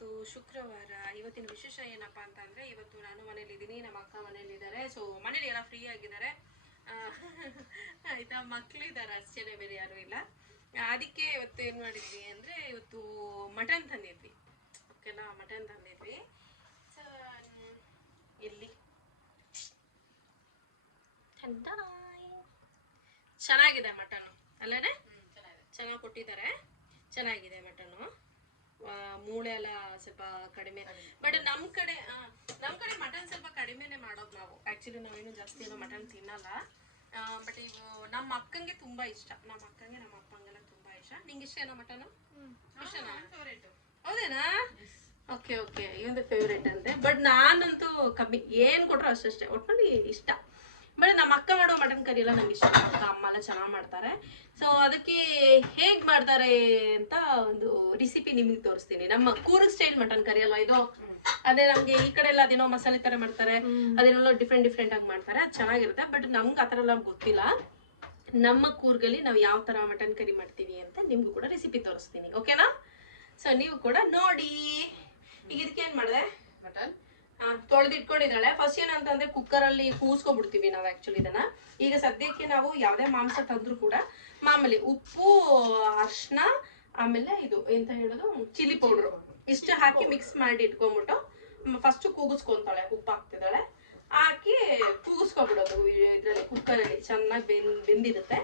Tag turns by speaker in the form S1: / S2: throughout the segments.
S1: ಇವತ್ತು ಶುಕ್ರವಾರ ಇವತ್ತಿನ ವಿಶೇಷ ಏನಪ್ಪ ಅಂತಂದ್ರೆ ಇವತ್ತು ನಾನು ಮನೇಲಿ ಇದ್ದೀನಿ ನಮ್ಮ ಅಕ್ಕ ಮನೇಲಿ ಇದ್ದಾರೆ ಸೊ ಮನೇಲಿ ಎಲ್ಲ ಫ್ರೀ ಆಗಿದ್ದಾರೆ. ಆಯ್ತಾ ಆಯ್ತಾ? ಇದ್ದಾರೆ ಅಷ್ಟೇ ಬೇರೆ ಯಾರು ಇಲ್ಲ. ಅದಕ್ಕೆ ಇವತ್ತು ಏನು ಮಾಡಿದ್ವಿ ಅಂದ್ರೆ ಇವತ್ತು ಮಟನ್ ತಂದಿದ್ವಿ. ಓಕೆನಾ? ಮಟನ್ ತಂದಿದ್ವಿ. ಸೊ ಎಲ್ಲಿ ಚೆನ್ನಾಗಿದೆ ಮಟನ್ ಅಲ್ಲೇನೆ? ಚೆನ್ನಾಗಿ ಕೊಟ್ಟಿದ್ದಾರೆ. ಚೆನ್ನಾಗಿದೆ ಮಟನ್ನು ಮೂಳೆ ಎಲ್ಲ ಸ್ವಲ್ಪ ಕಡಿಮೆ. ಬಟ್ ನಮ್ಮ ಕಡೆ ನಮ್ ಕಡೆ ಮಟನ್ ಸ್ವಲ್ಪ ಕಡಿಮೆನೆ ಮಾಡೋದು ನಾವು. ಆಕ್ಚುಲಿ ನಾವೇನು ಜಾಸ್ತಿ ಏನೋ ಮಟನ್ ತಿನ್ನಲ್ಲ. ಬಟ್ ಇವು ನಮ್ಮ ಅಕ್ಕಂಗೆ ತುಂಬಾ ಇಷ್ಟ. ನಮ್ಮ ಅಕ್ಕಂಗೆ ನಮ್ಮ ಅಪ್ಪಂಗೆಲ್ಲ ತುಂಬಾ ಇಷ್ಟ. ನಿಂಗೆ ಇಷ್ಟ ಏನೋ ಮಟನ್ ಇಷ್ಟನಾ? ಹೌದೇನಾ? ಓಕೆ ಓಕೆ ಇವಂದು ಫೇವ್ರೇಟ್ ಅಂತೆ. ಬಟ್ ನಾನಂತೂ ಕಮ್ಮಿ. ಏನು ಕೊಟ್ರು ಅಷ್ಟಷ್ಟೇ ಒಟ್ನಲ್ಲಿ ಇಷ್ಟ. ಬಟ್ ನಮ್ಮ ಅಕ್ಕ ಮಾಡೋ ಮಟನ್ ಕರಿ ಎಲ್ಲ ನಂಗೆ ಇಷ್ಟ. ಅಕ್ಕ ಅಮ್ಮ ಎಲ್ಲ ಚೆನ್ನಾಗಿ ಮಾಡ್ತಾರೆ. ಸೊ ಅದಕ್ಕೆ ಹೇಗೆ ಮಾಡ್ತಾರೆ ಅಂತ ಒಂದು ರೆಸಿಪಿ ನಿಮಗೆ ತೋರಿಸ್ತೀನಿ. ನಮ್ಮ ಕೂರ್ಗ್ ಸ್ಟೈಲ್ ಮಟನ್ ಕರಿ ಅಲ್ವಾ ಇದು? ಅದೇ ನಮ್ಗೆ ಈ ಕಡೆ ಎಲ್ಲ ಅದೇನೋ ಮಸಾಲೆ ತರ ಮಾಡ್ತಾರೆ. ಅದೇನೆಲ್ಲ ಡಿಫ್ರೆಂಟ್ ಡಿಫ್ರೆಂಟ್ ಆಗಿ ಮಾಡ್ತಾರೆ. ಅದು ಚೆನ್ನಾಗಿರುತ್ತೆ. ಬಟ್ ನಮ್ಗೆ ಆ ಥರ ಎಲ್ಲ ಗೊತ್ತಿಲ್ಲ. ನಮ್ಮ ಕೂರ್ಗಲ್ಲಿ ನಾವು ಯಾವ ಥರ ಮಟನ್ ಕರಿ ಮಾಡ್ತೀವಿ ಅಂತ ನಿಮ್ಗೂ ಕೂಡ ರೆಸಿಪಿ ತೋರಿಸ್ತೀನಿ. ಓಕೆನಾ ಸೊ ನೀವು ಕೂಡ ನೋಡಿ. ಈಗ ಇದಕ್ಕೆ ಏನು ಮಾಡಿದೆ?
S2: ಮಟನ್?
S1: ತೊಳೆದು ಇಟ್ಕೊಂಡಿದ್ದಾಳೆ ಫಸ್ಟ್ ಏನಂತಂದ್ರೆ ಕುಕ್ಕರ್ ಅಲ್ಲಿ ಕೂಸ್ಕೊಬಿಡ್ತೀವಿ ನಾವು ಆಕ್ಚುಲಿ ಇದನ್ನ. ಈಗ ಸದ್ಯಕ್ಕೆ ನಾವು ಯಾವುದೇ ಮಾಂಸ ತಂದ್ರು ಕೂಡ ಮಾಮೂಲಿ ಉಪ್ಪು ಅರ್ಶನ ಆಮೇಲೆ ಇದು ಎಂತ ಹೇಳೋದು? ಚಿಲ್ಲಿ ಪೌಡ್ರು ಇಷ್ಟು ಹಾಕಿ ಮಿಕ್ಸ್ ಮಾಡಿ ಇಟ್ಕೊಂಡ್ಬಿಟ್ಟು ಫಸ್ಟ್ ಕೂಗಿಸ್ಕೊಂತಾಳೆ. ಉಪ್ಪು ಹಾಕ್ತಿದ್ದಾಳೆ. ಹಾಕಿ ಕೂಗಿಸ್ಕೊಬಿಡೋದು ಇದರಲ್ಲಿ ಕುಕ್ಕರಲ್ಲಿ ಚೆನ್ನಾಗಿ ಬೆಂದ್, ಬೆಂದಿರುತ್ತೆ.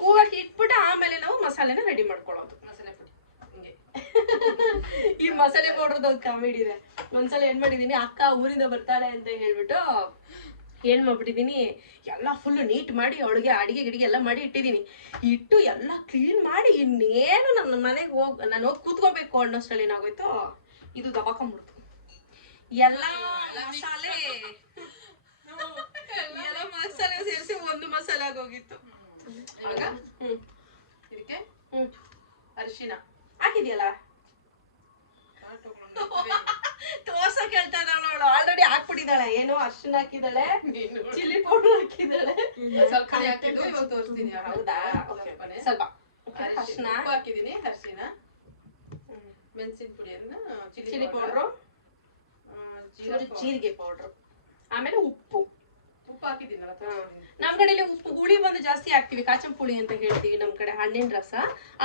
S1: ಕೂಗಕ್ಕೆ ಇಟ್ಬಿಟ್ಟು ಆಮೇಲೆ ನಾವು ಮಸಾಲೆನ ರೆಡಿ ಮಾಡ್ಕೊಳ್ಳೋದು. ಈ ಮಸಾಲೆ ಪೌಡರ್ದು ಒಂದು ಕಾಮಿಡಿ ಇದೆ. ಒಂದ್ಸಲ ಏನ್ ಮಾಡಿದೀನಿ ಅಕ್ಕ ಊರಿಂದ ಬರ್ತಾಳೆ ಅಂತ ಹೇಳ್ಬಿಟ್ಟು ಏನ್ ಮಾಡ್ಬಿಟ್ಟಿದೀನಿ ಎಲ್ಲ ಫುಲ್ ನೀಟ್ ಮಾಡಿ ಅವಳಿಗೆ ಅಡಿಗೆ ಗಿಡಿಗೆ ಎಲ್ಲ ಮಾಡಿ ಇಟ್ಟಿದೀನಿ ಇಟ್ಟು ಎಲ್ಲ ಕ್ಲೀನ್ ಮಾಡಿ ಇನ್ನೇನು ನನ್ನ ಮನೆಗೆ ಹೋಗ್ ನಾನು ಹೋಗಿ ಕೂತ್ಕೋಬೇಕು ಅನ್ನೋಷ್ಟರಲ್ಲಿ ಏನಾಗೋಯ್ತು ಇದು ದಬಾಕೊಂಡ್ಬಿಡ್ತು ಎಲ್ಲ ಮಸಾಲೆ. ಎಲ್ಲ ಮಸಾಲೆ ಸೇರಿಸಿ ಒಂದು ಮಸಾಲೆ ಆಗೋಗಿತ್ತು
S2: ಇದಕ್ಕೆ? ಅರಿಶಿನ.
S1: ಹಾಕಿದ್ಯಲ್ಲ ತೋರ್ಸಕ್ ಹೇಳ್ತಾ ಅವಳು ಆಲ್ರೆಡಿ ಹಾಕ್ಬಿಟ್ಟಿದ್ದಾಳೆ. ಏನೋ ಅರ್ಶಿನ ಹಾಕಿದಾಳೆ ಚಿಲ್ಲಿ ಪೌಡರ್ ಹಾಕಿದಾಳೆ ಹೌದಾ? ಸ್ವಲ್ಪ.
S2: ಅರ್ಶನ ಹಾಕಿದೀನಿ ಅರಿಶಿನ ಮೆಣಸಿನ ಪುಡಿಯನ್ನ ಚಿಲ್ಲಿ ಪೌಡರ್. ಜೀರಿಗೆ
S1: ಪೌಡ್ರು. ಆಮೇಲೆ ಉಪ್ಪು.
S2: ಉಪ್ಪು.
S1: ನಮ್ ಕಡೆಯಲ್ಲಿ ಉಪ್ಪು ಹುಳಿ ಬಂದು ಜಾಸ್ತಿ ಹಾಕ್ತಿವಿ ಕಾಚಂ ಪುಳಿ ಅಂತ ಹೇಳ್ತೀವಿ ನಮ್ ಕಡೆ ಹಣ್ಣಿನ ರಸ.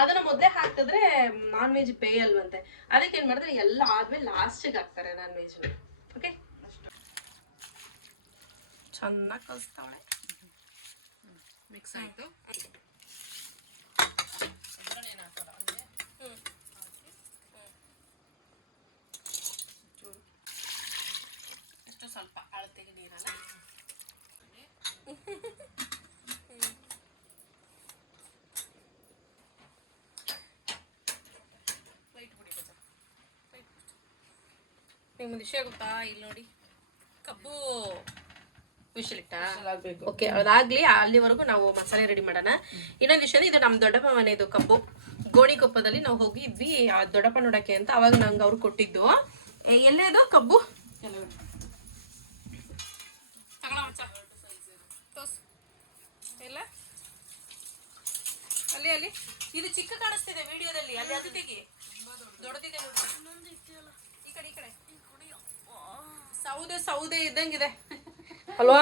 S1: ಅದನ್ನ ಮೊದಲೇ ಹಾಕಿದ್ರೆ ನಾನ್ ವೆಜ್ ಬೇಯಲ್ವಂತೆ ಅದಕ್ಕೆ ಏನ್ ಮಾಡಿದ್ರೆ ಎಲ್ಲ ಆದ್ಮೇಲೆ ಲಾಸ್ಟಿಗೆ ಹಾಕ್ತಾರೆ ನಾನ್ ವೆಜ್ ಓಕೆ ಚೆನ್ನಾಗಿ ಕಲಿಸ್ತಾವಳೆ.
S2: ಮಿಕ್ಸ್ ಆಯ್ತು.
S1: ಸ್ವಲ್ಪ ಅಳತೆಗೆ ನೀರಲ್ಲ? ನಿಮ್ಗೆ ವಿಷಯ ಗೊತ್ತಾ ಇಲ್ಲಿ ನೋಡಿ. ಕಬ್ಬು
S2: ಆಗ್ಬೇಕು.
S1: ಓಕೆ ಅದಾಗ್ಲಿ ಅಲ್ಲಿವರೆಗೂ ನಾವು ಮಸಾಲೆ ರೆಡಿ ಮಾಡೋಣ. ಇನ್ನೊಂದು ವಿಷಯ ಇದು ನಮ್ಮ ದೊಡ್ಡಪ್ಪ ಮನೆಯದು ಕಬ್ಬು. ಗೋಣಿಕೊಪ್ಪದಲ್ಲಿ ನಾವು ಹೋಗಿದ್ವಿ. ಆ ದೊಡ್ಡಪ್ಪ ನೋಡಕ್ಕೆ ಅಂತ ಅವಾಗ ನಂಗೆ ಅವ್ರು ಕೊಟ್ಟಿದ್ದು. ಎಲ್ಲೇದು ಕಬ್ಬು? ಎಲ್ಲ ಅಲ್ಲಿ ಅಲ್ಲಿ. ಇದು ಚಿಕ್ಕ ಕಾಣಿಸ್ತಿದೆ ವಿಡಿಯೋದಲ್ಲಿ ಅಲ್ಲಿ ಅದು ತೆಗಿ. ದೊಡ್ಡದಿದೆ ನೋಡಿ. ಈ ಕಡೆ ಈ ಕಡೆ. ಸೌದೆ ಸೌದೆ ಇದ್ದಂಗಿದೆ. ಅಲ್ವಾ?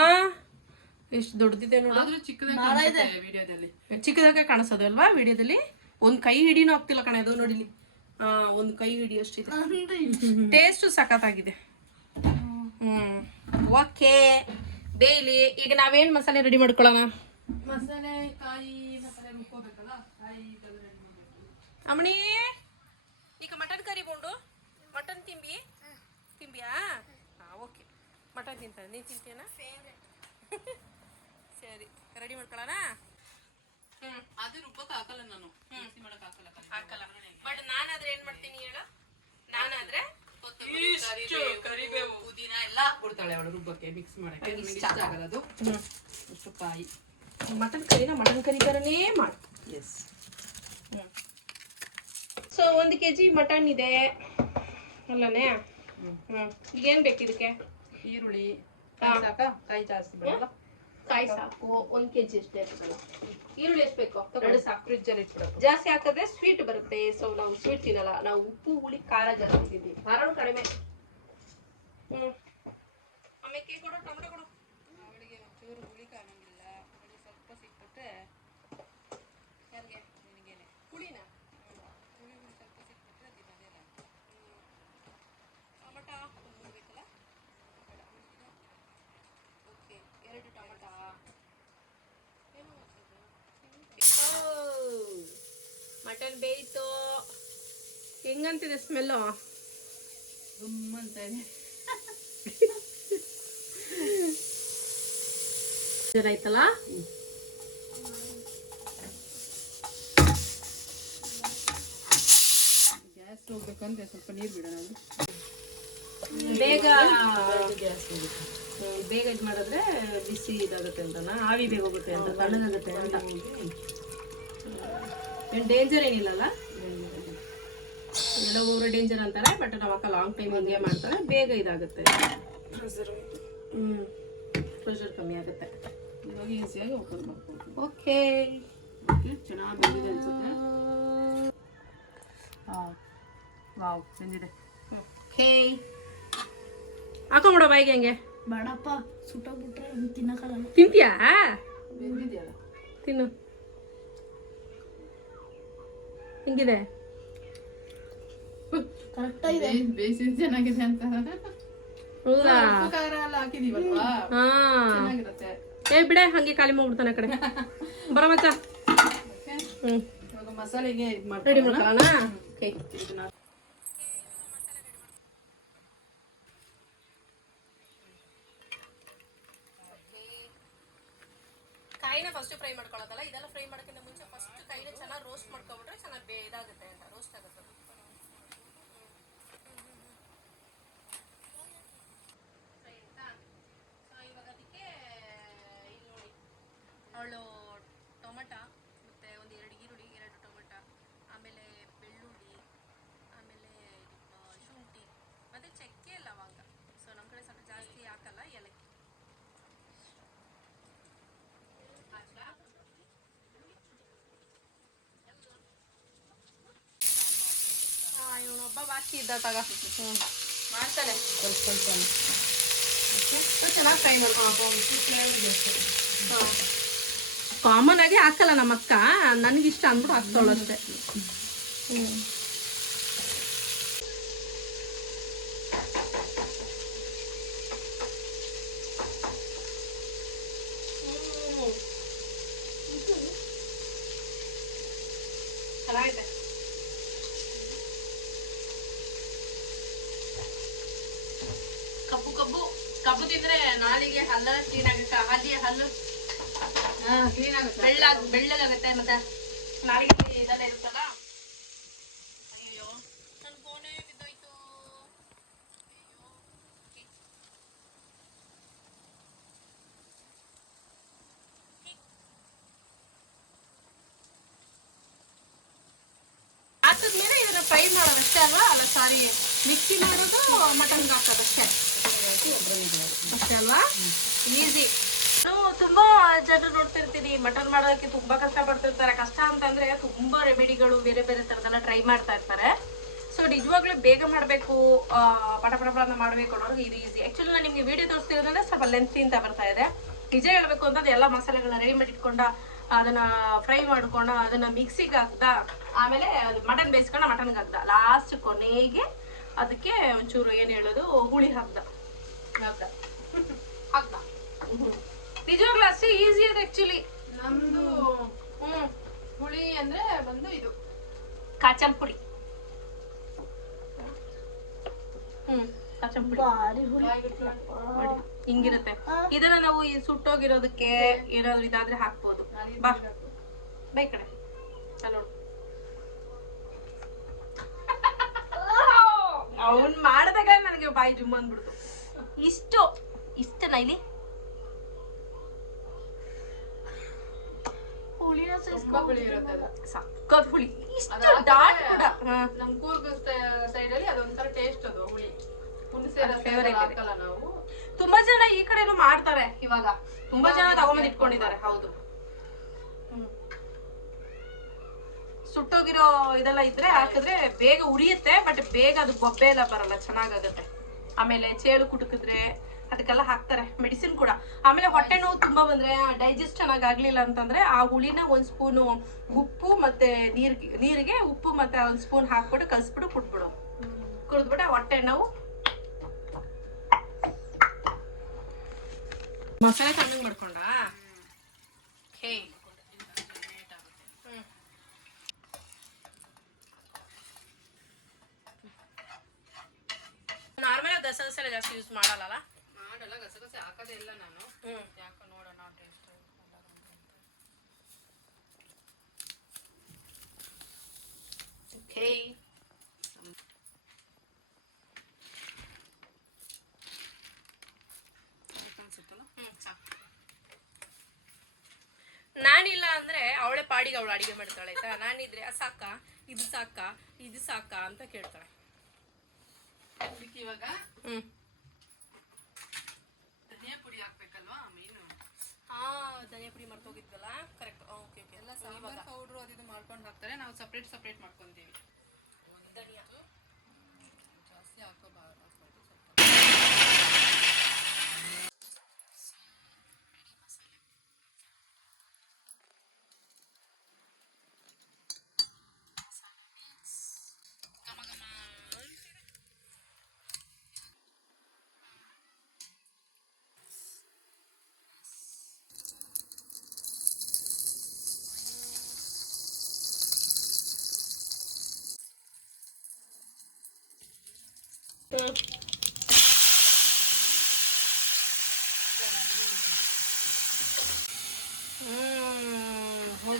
S1: ಎಷ್ಟು ದೊಡ್ಡದಿದೆ ನೋಡಿ.
S2: ಆದ್ರೂ ಚಿಕ್ಕದಾಗಿ ವಿಡಿಯೋದಲ್ಲಿ.
S1: ಚಿಕ್ಕದಾಗೆ ಕಾಣಿಸೋದು ಅಲ್ವಾ ವಿಡಿಯೋದಲ್ಲಿ? ಒಂದ್ ಕೈ ಹಿಡಿನೂ ಆಗ್ತಿಲ್ಲ ಕಣ ಅದು ನೋಡಿಲಿ ಆ ಒಂದ್ ಕೈ ಹಿಡಿಯೋಷ್ಟಿದೆ ಟೇಸ್ಟ್ ಸಖತ್ತಾಗಿದೆ. ಹ್ಮ್. ಓಕೆ. ಬೇಯ್ಲಿ. ಈಗ ನಾವೇನ್ ಮಸಾಲೆ ರೆಡಿ ಮಾಡ್ಕೊಳ್ಳೋಣ?
S2: ಮಸಾಲೆ ಕಾಯಿ ಮಸಾಲೆ ರುಬ್ಕೋಬೇಕಲ್ಲ ಕಾಯಿ ಇದೆಲ್ಲ.
S1: ಅಮ್ಮಣಿ ಈಗ ಮಟನ್ ಕರಿ ಬೋಂಡು? ಮಟನ್ ತಿಂಬಿ? ತಿಂಬಿಯಾ? ಹಾಂ ಓಕೆ ಮಟನ್ ತಿಂತಾನೆ ನೀನ್ ತಿಂತೀಯನಾ? ಸರಿ ರೆಡಿ ಮಾಡ್ಕೊಳ್ಳೋಣ ಹ್ಞೂ
S2: ಅದು ರುಬ್ಬಕ್ಕೆ ಹಾಕಲ್ಲ ನಾನು. ಮಿಕ್ಸಿ ಮಾಡಕ್ ಹಾಕಲ್ಲ.
S1: ಹಾಕಲ್ಲ. ಬಟ್ ನಾನಾದ್ರೆ ಏನ್ ಮಾಡ್ತೀನಿ ಹೇಳು? ನಾನಾದ್ರೆ
S2: ಕೊತ್ತಂಬರಿ, ಕರಿಬೇವು ಪುದೀನ ಎಲ್ಲ ಕೊಡ್ತಾಳೆ ಅವಳು ರುಬ್ಬಕ್ಕೆ ಮಿಕ್ಸ್ ಮಾಡಕ್ಕೆ.
S1: ಇಷ್ಟ.
S2: ಆಗಲ್ಲ ಅದು. ಕಾಯಿ.
S1: ಮಟನ್ ಕರಿನ ಮಟನ್ ಕರಿ ಥರನೇ ಮಾಡು.
S2: ಎಸ್
S1: ಸೊ ಒಂದು ಕೆ ಜಿ ಮಟನ್ ಇದೆ. ಅಲ್ಲನೇ? ಹ್ಞೂ ಈಗೇನು ಬೇಕು ಇದಕ್ಕೆ?
S2: ಈರುಳ್ಳಿ. ಸಾಕಾ? ಕಾಯಿ ಜಾಸ್ತಿ
S1: ಕಾಯಿ ಸಾಕು. ಒಂದು ಕೆ ಜಿ ಅಷ್ಟೇ ಹಾಕೋಣ ಈರುಳ್ಳಿ ಎಷ್ಟು ಬೇಕು? ಎರಡು ಸಾಕು
S2: ಫ್ರಿಜ್ಜಲ್ಲಿ ಇಟ್ಬಿಡೋದು.
S1: ಜಾಸ್ತಿ ಹಾಕಿದ್ರೆ ಸ್ವೀಟ್ ಬರುತ್ತೆ. ಸೊ ನಾವು ಸ್ವೀಟ್ ತಿನ್ನಲ್ಲ. ನಾವು ಉಪ್ಪು ಹುಳಿ ಖಾರ ಜಾಸ್ತಿ ತಿಂತೀವಿ. ಖಾರನು ಕಡಿಮೆ. ಹ್ಞೂ ಆಮೇಲೆ ಕೊಡು ಟೊಮೆಟೊ ಕೊಡು
S2: ಅವಳಿಗೆ ಒಂಚೂರು ಹುಳಿ ಕಾಣಂಗಿಲ್ಲ ಹುಳಿ ಸ್ವಲ್ಪ ಸಿಕ್ಬಿಟ್ರೆ ಯಾರಿಗೆ ನಿನಗೇನೆ
S1: ಹುಳಿನ
S2: ಹುಳಿ ಹುಳಿ ಸ್ವಲ್ಪ ಸಿಕ್ಬಿಟ್ರೆ ತಿನ್ನೋದಿಲ್ಲ
S1: ಟೊಮೆಟ ಮೂರು ಬೇಕಲ್ಲ ಓಕೆ ಎರಡು ಟೊಮೆಟ ಮಟನ್ ಬೇಯಿತು. ಹೆಂಗಂತಿದೆ ಸ್ಮೆಲ್ಲು?
S2: ಗುಮ್ಮಂತ ಇದೆ
S1: ಆಯ್ತಲ್ಲ
S2: ಗ್ಯಾಸ್ ಹೋಗ್ಬೇಕಂದ್ರೆ ಸ್ವಲ್ಪ ನೀರು ಬಿಡೋಣ ನಾವು
S1: ಬೇಗ
S2: ಗ್ಯಾಸ್
S1: ಬೇಗ ಇದು ಮಾಡಿದ್ರೆ ಬಿಸಿ ಇದಾಗುತ್ತೆ ಅಂತಲ್ಲ ಆವಿ ಬೇಗ ಹೋಗುತ್ತೆ ಅಂತ ತಣ್ಣಗಾಗುತ್ತೆ ಅಂತ. ಏನು ಡೇಂಜರ್ ಏನಿಲ್ಲಲ್ಲ? ಎಲ್ಲ ಓವರ್ ಡೇಂಜರ್ ಅಂತಾರೆ ಬಟ್ ನಮ್ಮ ಅಕ್ಕ ಲಾಂಗ್ ಟೈಮ್ ಹಿಂಗೆ ಮಾಡ್ತಾರೆ ಬೇಗ ಇದಾಗುತ್ತೆ. ಹ್ಞೂ ಪ್ರೆಷರ್ ಕಮ್ಮಿ ಆಗುತ್ತೆ.
S2: ಇವಾಗ ಈಸಿಯಾಗಿ ಓಪನ್
S1: ಓಕೆ
S2: ಚೆನ್ನಾಗಿ ಬೆಂದಿದೆ ಅನ್ಸುತ್ತೆ. ಹಾಂ ವಾವ್ ಬಂದಿದೆ.
S1: ಓಕೆ ಹಾಕೊಂಬಿಡೋ ಬಾಯಿಗೆ ಹಂಗೆ?
S3: ಬೇಡಪ್ಪ ಸುಟ್ಟೋಗ್ಬಿಟ್ರೆ ತಿನ್ನಕ್ಕಾಗಲ್ಲ
S1: ತಿಂತೀಯಾ? ತಿನ್ನು. ಹೆಂಗಿದೆ.
S2: ಚೆನ್ನಾಗಿದೆ ಅಂತ.
S1: ಹೌದಾ?
S2: ಉಪ್ಪು ಖಾರ ಎಲ್ಲ ಹಾಕಿದೀವಲ್ವಾ?
S1: ಹಾ.
S2: ಚೆನ್ನಾಗಿರುತ್ತೆ.
S1: ಏ ಬಿಡೆ ಹಂಗೆ ಖಾಲಿ ಮಾಡ್ಬಿಡ್ತಾನೆ ಆ ಕಡೆ. ಬರ ಮಚ್ಚ.
S2: Okay
S1: hmm.
S2: ಇವಾಗ ಮಸಾಲೆಗೆ ಇದು ಮಾಡ್ಕೊಳ್ಳೋಣ.
S1: ಓಕೆ. ಕಾಯಿನ ಫಸ್ಟ್ ಫ್ರೈ ಮಾಡ್ಕೊಳ್ಳೋದಲ್ಲ ಇದೆಲ್ಲ ಫ್ರೈ ಮಾಡೋಕ್ಕಿಂತ ಮುಂಚೆ ಫಸ್ಟ್ ಕೈನ ಚೆನ್ನಾಗಿ ರೋಸ್ಟ್ ಮಾಡ್ಕೊಂಡ್ಬಿಟ್ರೆ ಚೆನ್ನಾಗಿ ಇದಾಗುತ್ತೆ ಅಂತ ರೋಸ್ಟ್ ಆಗುತ್ತೆ Fry ಆಯ್ತಾ? So ಇವಾಗ ಅದಕ್ಕೆ ಇಲ್ಲಿ ನೋಡಿ ಅವಳು ಟೊಮಟ ಮತ್ತೆ ಒಂದು ಎರಡು ಈರುಳ್ಳಿ ಎರಡು ಟೊಮಟ ಆಮೇಲೆ ಬೆಳ್ಳುಳ್ಳಿ ಆಮೇಲೆ ಇದು, ಆ, ಶುಂಠಿ ಮತ್ತೆ ಚಕ್ಕೆ ಲವಂಗ ಸೊ ನಮ್ಮ ಕಡೆ ಸ್ವಲ್ಪ ಜಾಸ್ತಿ ಹಾಕಲ್ಲ ಏಲಕ್ಕಿ ಇವನೊಬ್ಬ ಬಾಕಿ ಇದ್ದ ತಗ ಮಾಡ್ತಾನೆ
S2: ಸ್ವಲ್ಪ ಸ್ವಲ್ಪ
S1: ಚೆನ್ನಾಗಿ ಫ್ರೈ ಕಾಮನ್ ಆಗಿ ಹಾಕಲ್ಲ ನಮ್ಮ ಅಕ್ಕ ನನಗಿಷ್ಟ ಅಂದ್ಬಿಟ್ಟು ಹಾಕ್ತಾಳು ಅಷ್ಟೇ. ಹ್ಮ್. ಹ್ಮ್. ಚೆನ್ನಾಗಿದೆ ಕಬ್ಬು ಕಬ್ಬು ಕಬ್ಬು ತಿಂದ್ರೆ ನಾಲಿಗೆ ಹಲ್ಲ ಕ್ಲೀನ್ ಆಗುತ್ತೆ ಹಾಗೆ ಹಲ್ಲು
S2: ಕ್ಲೀನ್ ಆಗುತ್ತೆ
S1: ಬೆಳ್ಳಾಗ್ ಬೆಳ್ಳಗಾಗುತ್ತೆ ಮತ್ತೆ ನಾಲಿಗೆ ಇದೆಲ್ಲ ಇರುತ್ತಲ್ಲ ಅಯ್ಯೋ ನನ್ನ ಫೋನೇ ಬಿದ್ದೋಯ್ತು ಅಯ್ಯೋ ಹಾಕಿದ್ಮೇಲೆ ಇದನ್ನ ಫ್ರೈ ಮಾಡೋದಷ್ಟೇ ಅಲ್ವಾ ಅಲ್ಲ ಸಾರಿ ಮಿಕ್ಸಿ ಮಾಡೋದು ಮಟನ್ಗೆ ಹಾಕೋದಷ್ಟೇ ಅಷ್ಟೇ ಅಲ್ವಾ ಈಸಿ ನಾನು ತುಂಬಾ ಜನರು ನೋಡ್ತಿರ್ತೀನಿ. ಮಟನ್ ಮಾಡೋದಕ್ಕೆ ತುಂಬಾ ಕಷ್ಟ ಪಡ್ತಿರ್ತಾರೆ. ಕಷ್ಟ ಅಂತಂದ್ರೆ ತುಂಬಾ ರೆಮಿಡಿಗಳು ಬೇರೆ ಬೇರೆ ತರದನ್ನ ಟ್ರೈ ಮಾಡ್ತಾ ಇರ್ತಾರೆ. ಸೊ ನಿಜವಾಗ್ಲೂ ಬೇಗ ಮಾಡಬೇಕು. ಪಟ ಪಟ ಪಟ ಅಂತ ಮಾಡಬೇಕು ಅನ್ನೋದು ಇದು ಈಸಿ ಆಕ್ಚುಲಿ ನಾನು ನಿಮ್ಗೆ ವಿಡಿಯೋ ತೋರಿಸ್ತಿರೋದ್ರೆ ಸ್ವಲ್ಪ ಲೆಂತಿ ಅಂತ ಬರ್ತಾ ಇದೆ. ನಿಜ ಹೇಳ್ಬೇಕು ಅಂತಂದ್ರೆ ಎಲ್ಲ ಮಸಾಲೆಗಳನ್ನ ರೆಡಿ ಮಾಡಿ ಇಟ್ಕೊಂಡ ಅದನ್ನ ಫ್ರೈ ಮಾಡ್ಕೊಂಡ ಅದನ್ನ ಮಿಕ್ಸಿಗೆ ಹಾಕ್ದ ಆಮೇಲೆ ಅದು ಮಟನ್ ಬೇಯಿಸ್ಕೊಂಡ ಮಟನ್ಗೆ ಹಾಕ್ದ. ಲಾಸ್ಟ್ ಕೊನೆಗೆ ಅದಕ್ಕೆ ಒಂಚೂರು ಏನು ಹೇಳೋದು ಹುಳಿ ಹಾಕ್ದ. ಹಾಕ್ದ. ಹಾಕ್ದ. ನಿಜವಾಗ್ಲೂ ಅಷ್ಟೇ ಈಸಿ ಅದ ಆಕ್ಚುಲಿ
S2: ನಮ್ದು
S1: ಹ್ಮ್
S2: ಹುಳಿ ಅಂದ್ರೆ ಬಂದು ಇದು.
S1: ಕಾಚಂ ಪುಡಿ. ಹ್ಮ್ ಕಾಚಂ ಪುಡಿ.
S3: ಭಾರಿ ಹುಳಿ.
S1: ನೋಡಿ, ಹಿಂಗಿರುತ್ತೆ. ಇದನ್ನ ನಾವು ಈ ಸುಟ್ಟೋಗಿರೋದಕ್ಕೆ ಏನಾದ್ರು ಇದಾದ್ರೆ ಹಾಕ್ಬೋದು. ಬಾ. ಬೈ ಕಡೆ ಅವನ್ ಮಾಡಿದಾಗ ನನಗೆ ಬಾಯಿ ಜುಮ್ ಅಂದ್ಬಿಡ್ತು. ಇಷ್ಟು. ಇಷ್ಟನ ಇಲ್ಲಿ.
S3: ಹುಳಿನ
S2: ತುಂಬಾ ಹುಳಿ ಇರುತ್ತೆ ಅದು.
S1: ಸಕ್ಕತ್ ಹುಳಿ. ಇಷ್ಟು
S2: ಅದಾದ್ಮೇಲೆ
S1: ಡಾಟ್ ಕೂಡ. ಹಾ.
S2: ನಮ್ ಕೂರ್ಗ್ ಸೈಡ್ ಅಲ್ಲಿ ಅದೊಂಥರ ಟೇಸ್ಟ್ ಅದು ಹುಳಿ. ಹುಣಸೆ ರಸ
S1: favorite
S2: ಹಾಕಲ್ಲ ನಾವು.
S1: ತುಂಬಾ ಜನ ಈ ಕಡೆನೂ ಮಾಡ್ತಾರೆ ಇವಾಗ. ತುಂಬಾ ಜನ ತಗೊಂಬಂದ್ ಇಟ್ಕೊಂಡಿದ್ದಾರೆ ಹೌದು. ಸುಟ್ಟೋಗಿರೋ ಇದೆಲ್ಲ ಇದ್ರೆ ಹಾಕಿದ್ರೆ ಬೇಗ ಉರಿಯುತ್ತೆ ಬಟ್ ಬೇಗ ಅದು ಬೊಬ್ಬೆ ಎಲ್ಲ ಬರಲ್ಲ ಚೆನ್ನಾಗಾಗತ್ತೆ. ಆಮೇಲೆ ಚೇಳು ಕುಟುಕಿದ್ರೆ ಅದಕ್ಕೆಲ್ಲ ಹಾಕ್ತಾರೆ ಮೆಡಿಸಿನ್ ಕೂಡ. ಆಮೇಲೆ ಹೊಟ್ಟೆ ನೋವು ತುಂಬಾ ಬಂದ್ರೆ ಡೈಜೆಸ್ಟ್ ಚೆನ್ನಾಗಿ ಆಗ್ಲಿಲ್ಲ ಅಂತಂದ್ರೆ ಆ ಹುಳಿನ ಒಂದ್ ಸ್ಪೂನು ಉಪ್ಪು ಮತ್ತೆ ನೀರ್ಗೆ ನೀರಿಗೆ ಉಪ್ಪು ಮತ್ತೆ ಒಂದ್ ಸ್ಪೂನ್ ಹಾಕ್ಬಿಟ್ಟು ಕಲ್ಸ್ಬಿಟ್ಟು ಕುಟ್ಬಿಡು. ಕುಡಿದ್ಬಿಟ್ಟು ಹೊಟ್ಟೆ ನೋವು. ಮಸಾಲೆ ತಣ್ಣಗೆ ಮಾಡ್ಕೊಂಡ? ನಾರ್ಮಲ್ ಗಸಗಸೆ ಜಾಸ್ತಿ ಯೂಸ್ ಮಾಡಲ್ಲ
S2: ಹಾಕೋದೇ ಇಲ್ಲ ನಾನು. ಯಾಕೋ ನೋಡೋಣ ಟೇಸ್ಟ್
S1: ಓಕೆ ನಾನಿಲ್ಲ ಅಂದ್ರೆ ಅವಳೆ ಪಾಡಿಗೆ ಅವಳು ಅಡಿಗೆ ಮಾಡ್ತಾಳೆ ಆಯ್ತಾ? ನಾನಿದ್ರೆ ಸಾಕ ಸಾಕಾ? ಇದು ಸಾಕಾ? ಇದು ಸಾಕಾ? ಅಂತ ಕೇಳ್ತಾಳೆ.
S2: ಇವಾಗ
S1: ಹ್ಮ್
S2: ಧನಿಯಾ ಪುಡಿ ಹಾಕ್ಬೇಕಲ್ವಾ ಮೇನು
S1: ಹಾ ಧನಿಯಾ ಪುಡಿ ಮರ್ತೋಗಿದ್ವಲ್ಲ ಕರೆಕ್ಟ್ ಓಕೆ ಓಕೆ
S2: ಎಲ್ಲ ಸಾಂಬಾರ್ ಪೌಡ್ರು ಅದು ಇದು ಮಾಡ್ಕೊಂಡು ಹಾಕ್ತಾರೆ. ನಾವು ಸಪ್ರೇಟ್ ಸಪ್ರೇಟ್ ಮಾಡ್ಕೊಂತೀವಿ.
S1: ಧನಿಯಾ.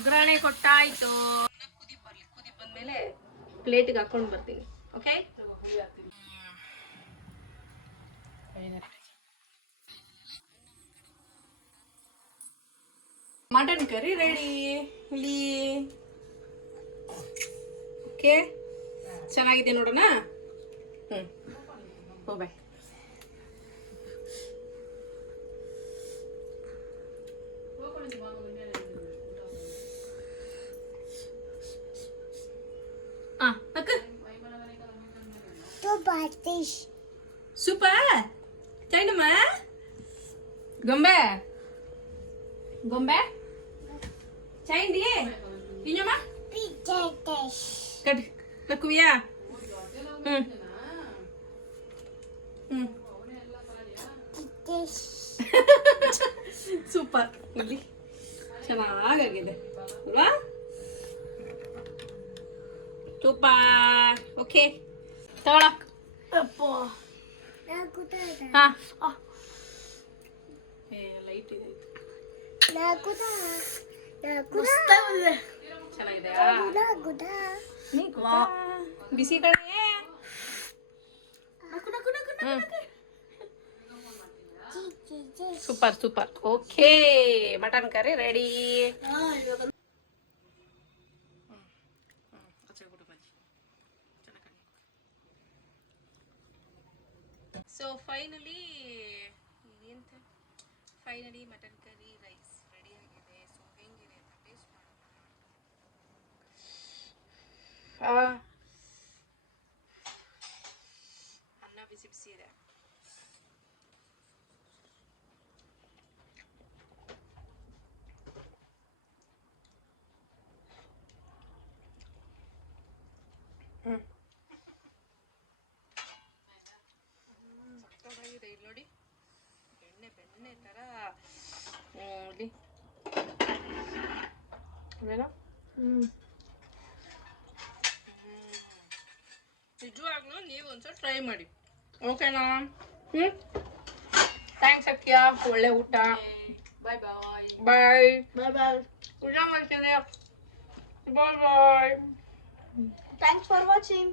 S1: ಒಗ್ಗರಣೆ ಕೊಟ್ಟಾಯ್ತು. ಕುದಿ ಬರ್ಲಿ ಕುದಿ ಬಂದ್ಮೇಲೆ ಪ್ಲೇಟ್ಗೆ ಹಾಕೊಂಡು ಬರ್ತೀನಿ ಓಕೆ ಮಟನ್ ಕರಿ ರೆಡಿ ಇಲ್ಲಿ ಓಕೆ ಚೆನ್ನಾಗಿದೆ ನೋಡೋಣ? ಹ್ಞೂ ಬಾಯ್ ಆ ಅಕ್ಕ ಸೂಪರ್ ಚೈನಮ್ಮ ಗೊಂಬೆ ಗೊಂಬೆ ಚೈಂಡಿ ಇನ್ನಮ್ಮ ಕಟ್ ನಕ್ಕುವಿಯಾ ಹ್ಮ್ ಸೂಪರ್ ಇಲ್ಲಿ ಚೆನ್ನಾಗಾಗಿದೆ. ಅಲ್ವಾ? ಸೂಪರ್ ಓಕೆ ತಗೊಳ ಹಾ ಲೈಟ್ ಇದೆ ಚೆನ್ನಾಗಿದೆಯಾ ನೀ ಕೂತಾ? ಬಿಸಿ ಕಡೆ super super okay mutton curry ready so finally ಎಂತ finally mutton curry rice ready ಆಗಿದೆ. ಸೊ ಹೆಂಗಿದೆ ಅಂತ ಟೇಸ್ಟ್ ಮಾಡೋಣ. ಅನ್ನ ಬಿಸಿ ಬಿಸಿ ಇದೆ. ನೋಡಿ. ಬೆಣ್ಣೆ ಬೆಣ್ಣೆ ಥರ ನೋಡಿ. ನಿಜವಾಗ್ಲೂ ನೀವು ಒಂದ್ಸಲ ಟ್ರೈ ಮಾಡಿ. ಓಕೆನಾ ಹ್ಞೂ ಥ್ಯಾಂಕ್ಸ್ ಅಕ್ಕಿಯ ಒಳ್ಳೆ ಊಟ.
S2: ಬಾಯ್ ಬಾಯ್
S1: ಬಾಯ್
S3: ಬಾಯ್ ಬಾಯ್
S1: ಊಟ ಮಾಡ್ತಿದ್ದೆ bye bye
S3: thanks for watching